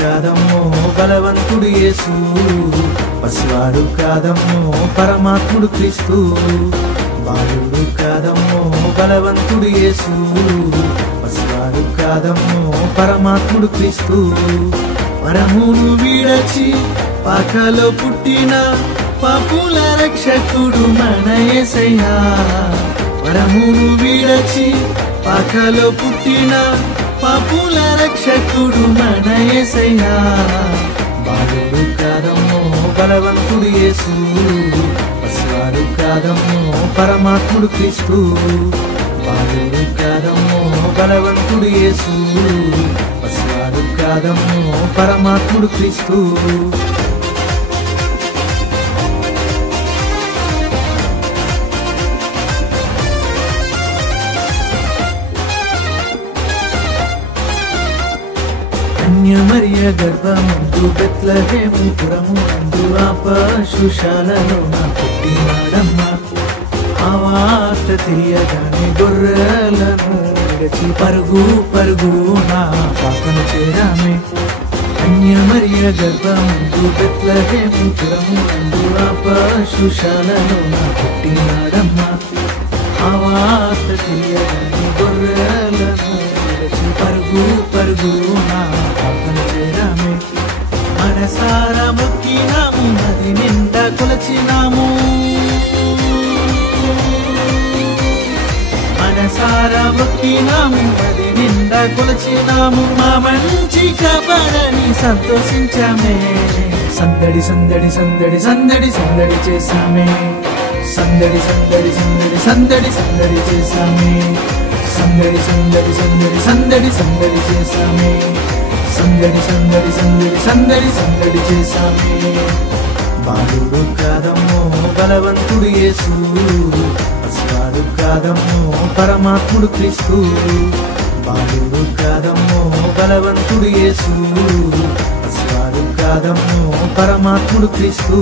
కాదమ్మో బలవంతుడు యేసు, పసివాడు కాదమ్మో పరమాత్ముడు క్రీస్తు. బాలుడు కాదమ్మో బలవంతుడు యేసు, పసివాడు కాదమ్మో పరమాత్ముడు క్రీస్తు. వరమును వీడచి పాకలో పుట్టిన పాపుల రక్షకుడు మన యేసయ్యా. వరమును వీడచి పాకలో పుట్టిన పాపుల రక్షకుడు మన యేసయ్యా. బాలుడు కాదమ్మో బలవంతుడు యేసు, పసివాడు కాదమ్మో పరమాత్ముడు క్రీస్తు. బాలుడు కాదమ్మో బలవంతుడు యేసు, పసివాడు కాదమ్మో పరమాత్ముడు క్రీస్తు. కన్యమరియ గర్భమందు బెత్లెహేము పురము అందు ఆ పశుశాలలోన పుట్టినాడమ్మా. ఆ వార్త తెలియగానే గొర్రెలను విడిచి పరుగు పరుగున పాకను చేరామే. కన్యమరియ గర్భమందు బెత్లెహేము పురము అందు ఆ పశుశాలలోన పుట్టినాడమ్మా. ఆ వార్త తెలియగానే గొర్రెలను విడిచి పరుగు పరుగున పాకను చేరామే. మనసారా మొక్కినాము, నది నిండా కొలచినాము. మనసారా మొక్కినాము, నది నిండా కొలచినాము. మా మంచి కాపాడని సంతోషించామే. సందడి సందడి సందడి సందడి సందడి చేశామే. సందడి సందడి సందడి సందడి సందడి చేశామే. సందడి సందడి సందడి సందడి సందడి చేశామే. సందడి సందడి సందడి సందడి సందడి చేశామే. బాలుడు కాదమ్మో బలవంతుడు యేసు, పసివాడు కాదమ్మో పరమాత్ముడు క్రీస్తు. బాలుడు కాదమ్మో బలవంతుడు యేసు, పసివాడు కాదమ్మో పరమాత్ముడు క్రీస్తు.